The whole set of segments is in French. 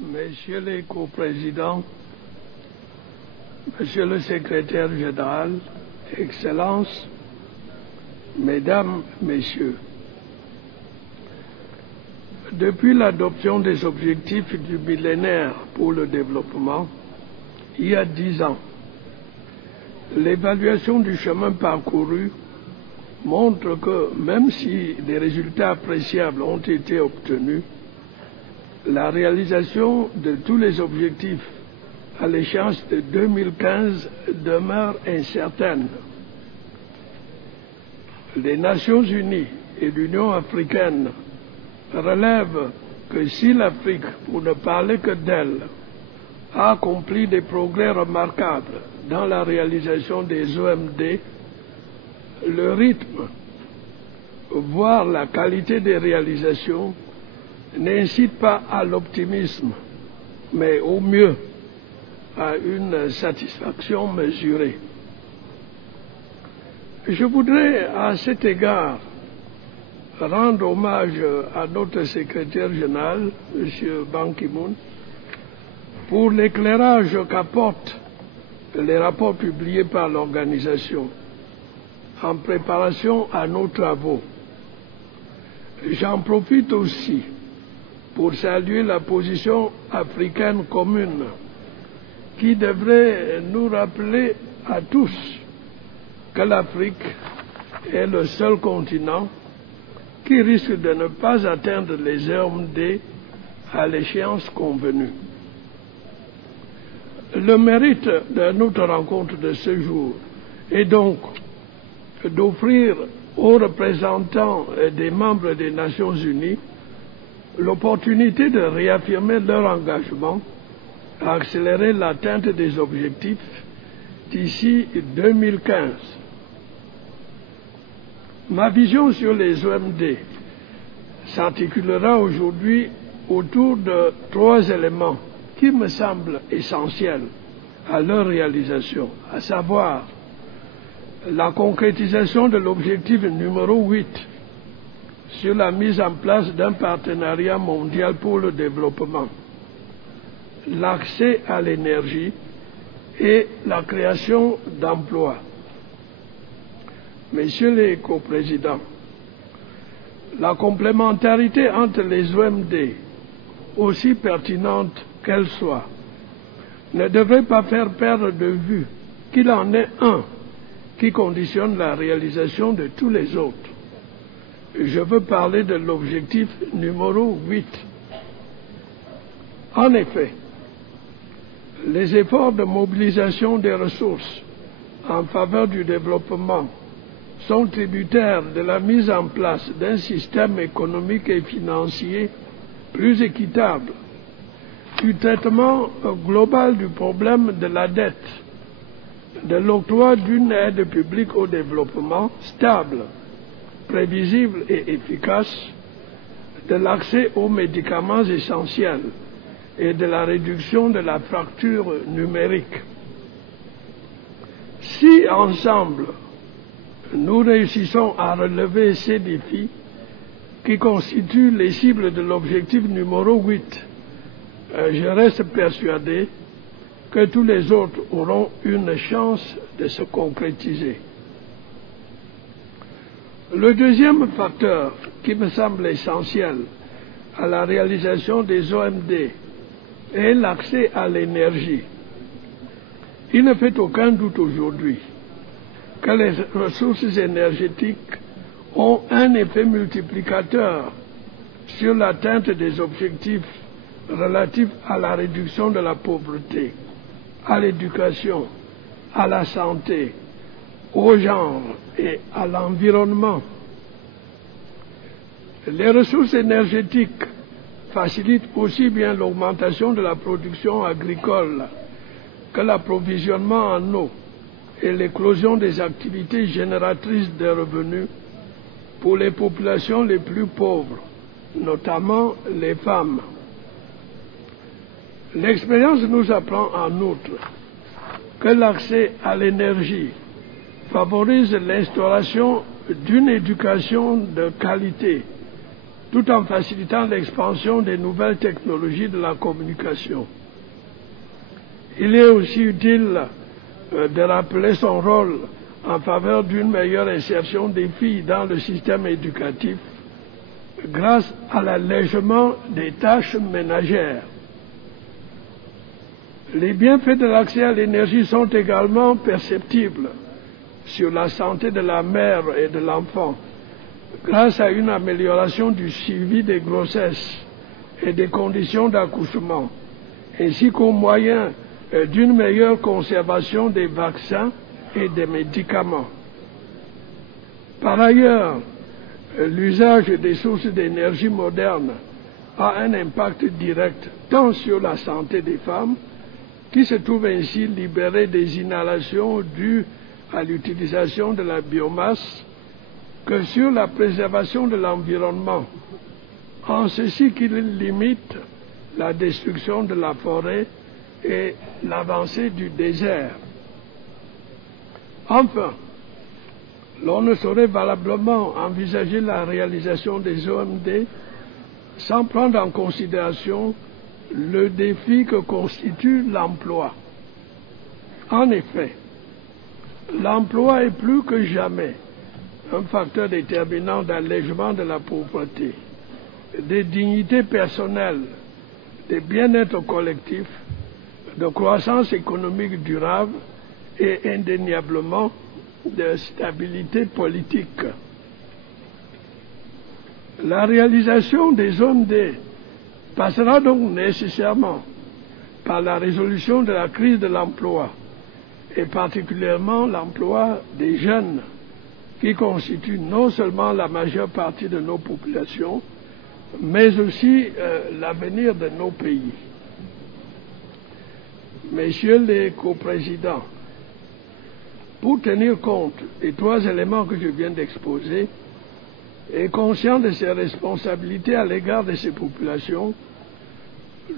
Messieurs les coprésidents, Monsieur le secrétaire général, Excellences, Mesdames, Messieurs, depuis l'adoption des objectifs du millénaire pour le développement, il y a 10 ans, l'évaluation du chemin parcouru montre que même si des résultats appréciables ont été obtenus, la réalisation de tous les objectifs à l'échéance de 2015 demeure incertaine. Les Nations unies et l'Union africaine relèvent que si l'Afrique, pour ne parler que d'elle, a accompli des progrès remarquables dans la réalisation des OMD, le rythme, voire la qualité des réalisations, n'incite pas à l'optimisme, mais au mieux à une satisfaction mesurée. Je voudrais à cet égard rendre hommage à notre secrétaire général, M. Ban Ki-moon, pour l'éclairage qu'apportent les rapports publiés par l'organisation en préparation à nos travaux. J'en profite aussi pour saluer la position africaine commune qui devrait nous rappeler à tous que l'Afrique est le seul continent qui risque de ne pas atteindre les OMD à l'échéance convenue. Le mérite de notre rencontre de ce jour est donc d'offrir aux représentants des membres des Nations unies l'opportunité de réaffirmer leur engagement à accélérer l'atteinte des objectifs d'ici 2015. Ma vision sur les OMD s'articulera aujourd'hui autour de 3 éléments qui me semblent essentiels à leur réalisation, à savoir la concrétisation de l'objectif numéro 8 sur la mise en place d'un partenariat mondial pour le développement, l'accès à l'énergie et la création d'emplois. Messieurs les coprésidents, la complémentarité entre les OMD, aussi pertinente qu'elle soit, ne devrait pas faire perdre de vue qu'il en est un qui conditionne la réalisation de tous les autres. Je veux parler de l'objectif numéro 8. En effet, les efforts de mobilisation des ressources en faveur du développement sont tributaires de la mise en place d'un système économique et financier plus équitable, du traitement global du problème de la dette, de l'octroi d'une aide publique au développement stable, prévisible et efficace, de l'accès aux médicaments essentiels et de la réduction de la fracture numérique. Si ensemble nous réussissons à relever ces défis qui constituent les cibles de l'objectif numéro 8, je reste persuadé que tous les autres auront une chance de se concrétiser. Le deuxième facteur qui me semble essentiel à la réalisation des OMD est l'accès à l'énergie. Il ne fait aucun doute aujourd'hui que les ressources énergétiques ont un effet multiplicateur sur l'atteinte des objectifs relatifs à la réduction de la pauvreté, à l'éducation, à la santé, au genre et à l'environnement. Les ressources énergétiques facilitent aussi bien l'augmentation de la production agricole que l'approvisionnement en eau et l'éclosion des activités génératrices de revenus pour les populations les plus pauvres, notamment les femmes. L'expérience nous apprend en outre que l'accès à l'énergie favorise l'instauration d'une éducation de qualité tout en facilitant l'expansion des nouvelles technologies de la communication. Il est aussi utile de rappeler son rôle en faveur d'une meilleure insertion des filles dans le système éducatif grâce à l'allègement des tâches ménagères. Les bienfaits de l'accès à l'énergie sont également perceptibles sur la santé de la mère et de l'enfant, grâce à une amélioration du suivi des grossesses et des conditions d'accouchement, ainsi qu'au moyen d'une meilleure conservation des vaccins et des médicaments. Par ailleurs, l'usage des sources d'énergie modernes a un impact direct tant sur la santé des femmes, qui se trouvent ainsi libérées des inhalations dues à l'utilisation de la biomasse, que sur la préservation de l'environnement, en ceci qu'il limite la destruction de la forêt et l'avancée du désert. Enfin, l'on ne saurait valablement envisager la réalisation des OMD sans prendre en considération le défi que constitue l'emploi. En effet, l'emploi est plus que jamais un facteur déterminant d'allègement de la pauvreté, de dignité personnelle, de bien-être collectif, de croissance économique durable et indéniablement de stabilité politique. La réalisation des OMD passera donc nécessairement par la résolution de la crise de l'emploi, et particulièrement l'emploi des jeunes, qui constituent non seulement la majeure partie de nos populations, mais aussi l'avenir de nos pays. Messieurs les coprésidents, pour tenir compte des trois éléments que je viens d'exposer, et conscient de ses responsabilités à l'égard de ces populations,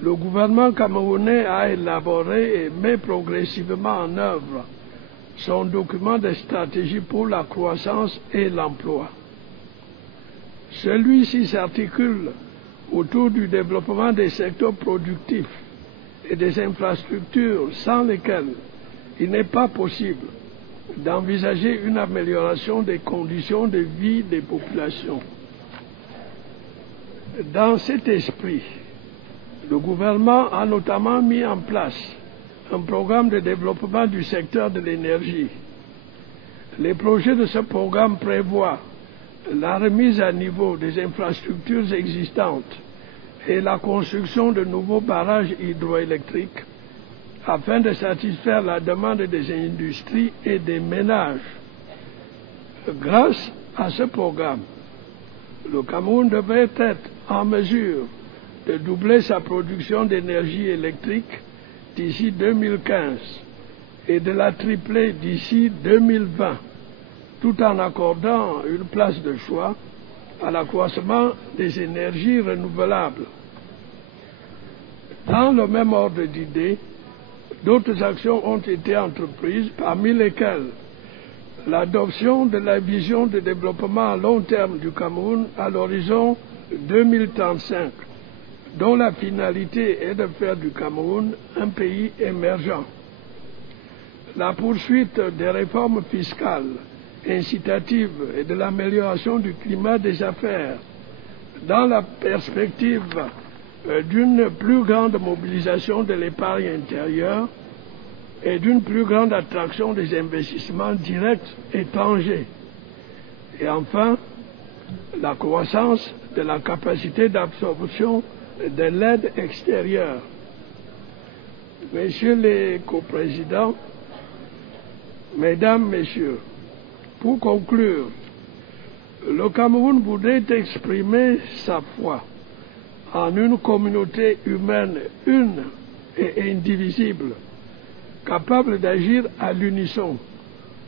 le gouvernement camerounais a élaboré et met progressivement en œuvre son document de stratégie pour la croissance et l'emploi. Celui-ci s'articule autour du développement des secteurs productifs et des infrastructures sans lesquelles il n'est pas possible d'envisager une amélioration des conditions de vie des populations. Dans cet esprit, le gouvernement a notamment mis en place un programme de développement du secteur de l'énergie. Les projets de ce programme prévoient la remise à niveau des infrastructures existantes et la construction de nouveaux barrages hydroélectriques afin de satisfaire la demande des industries et des ménages. Grâce à ce programme, le Cameroun devrait être en mesure de doubler sa production d'énergie électrique d'ici 2015 et de la tripler d'ici 2020, tout en accordant une place de choix à l'accroissement des énergies renouvelables. Dans le même ordre d'idées, d'autres actions ont été entreprises, parmi lesquelles l'adoption de la vision de développement à long terme du Cameroun à l'horizon 2035, dont la finalité est de faire du Cameroun un pays émergent. La poursuite des réformes fiscales incitatives et de l'amélioration du climat des affaires dans la perspective d'une plus grande mobilisation de l'épargne intérieure et d'une plus grande attraction des investissements directs étrangers. Et enfin, la croissance de la capacité d'absorption de l'aide extérieure. Messieurs les coprésidents, Mesdames, Messieurs, pour conclure, le Cameroun voudrait exprimer sa foi en une communauté humaine une et indivisible, capable d'agir à l'unisson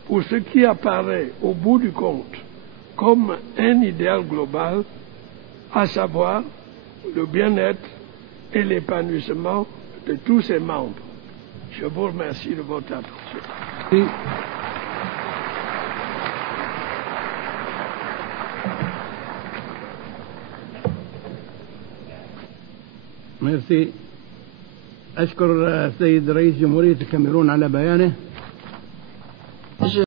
pour ce qui apparaît au bout du compte comme un idéal global, à savoir le bien-être et l'épanouissement de tous ses membres. Je vous remercie de votre attention. ميرسي. أشكر السيد رئيس جمهورية الكاميرون على بيانه.